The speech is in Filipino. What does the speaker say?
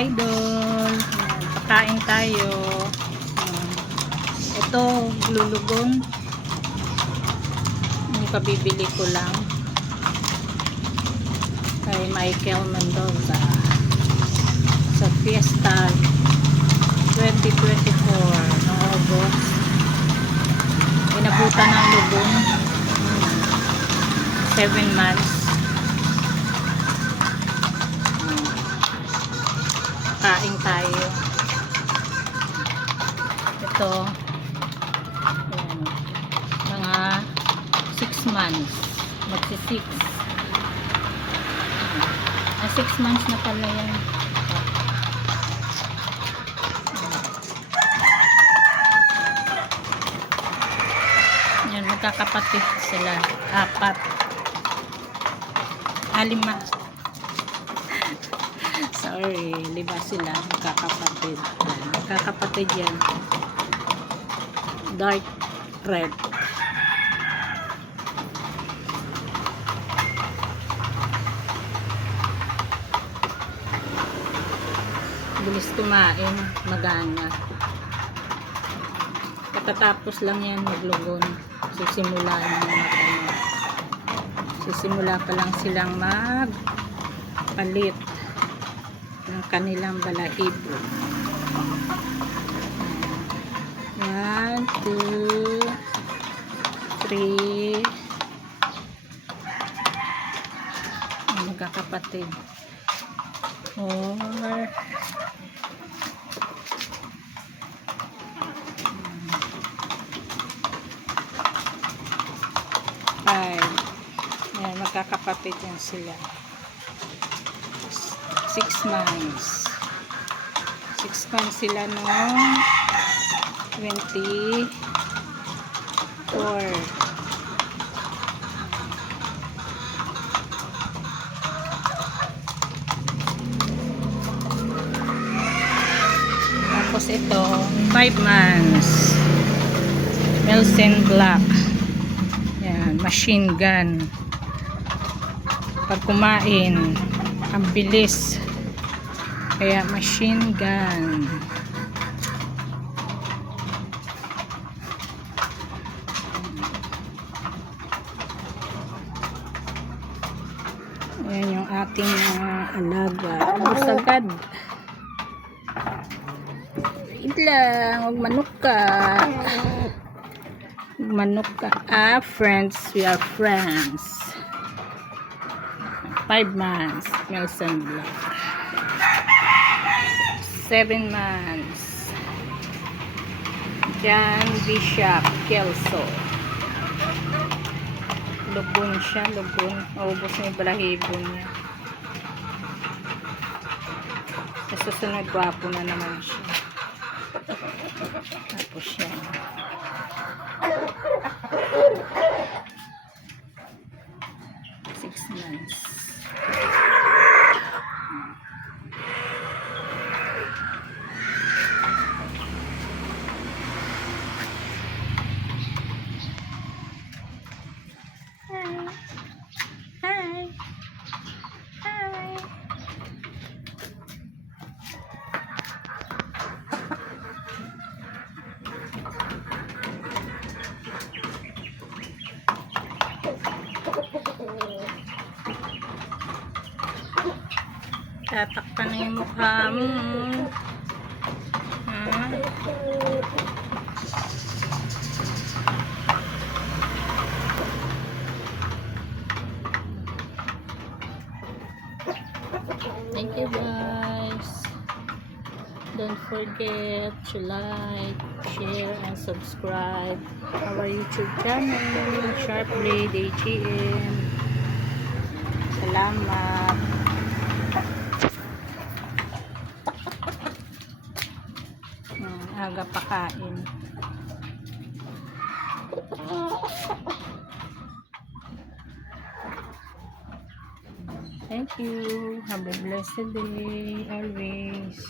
idol. Ayan, pakain tayo. Ito, lulugon. Yung kabibili ko lang. Kay Michael Mendoza. Sa Fiesta 2024 ng August. Inabutan ng lubong. 7 months. Kain tayo. Ito. Ayan, mga 6 months. Magsi 6. 6 months na pala yan. Yan, magkakapatid sila. 4. 5. Sorry, 5 sila. Magkakapatid. Magkakapatid yan. Dark red. Bilis kumain, magana. Katatapos lang yan maglugon. Sisimula pa lang silang magpalit ng kanilang balahibo. 1, 2, 3. Magkakapatid. 4. 5. Ayan, magkakapatid yan sila. 6 months. 6 months sila noong 24. Tapos ito, 5 months. Melson Black. Machine gun. Pag kumain, ang bilis. Kaya machine gun. Ayan yung ating alaga. Abos agad. Wait lang, huwag manok ka. Manok ka. Friends. We are friends. 5 months. Melson Black. 7 months. John Bishop Kelso. Lubon siya. Lubon. Naubos na yung balahibo niya. Sa susunod, gwapo na naman siya. Tapos siya. 6 months. Hi. Tatakpan na yung mukha mo. Thank you guys. Don't forget to like, share, and subscribe our YouTube channel, Sharp Blade AGM. Salamat. Aga pakain. Thank you. Have a blessed day always.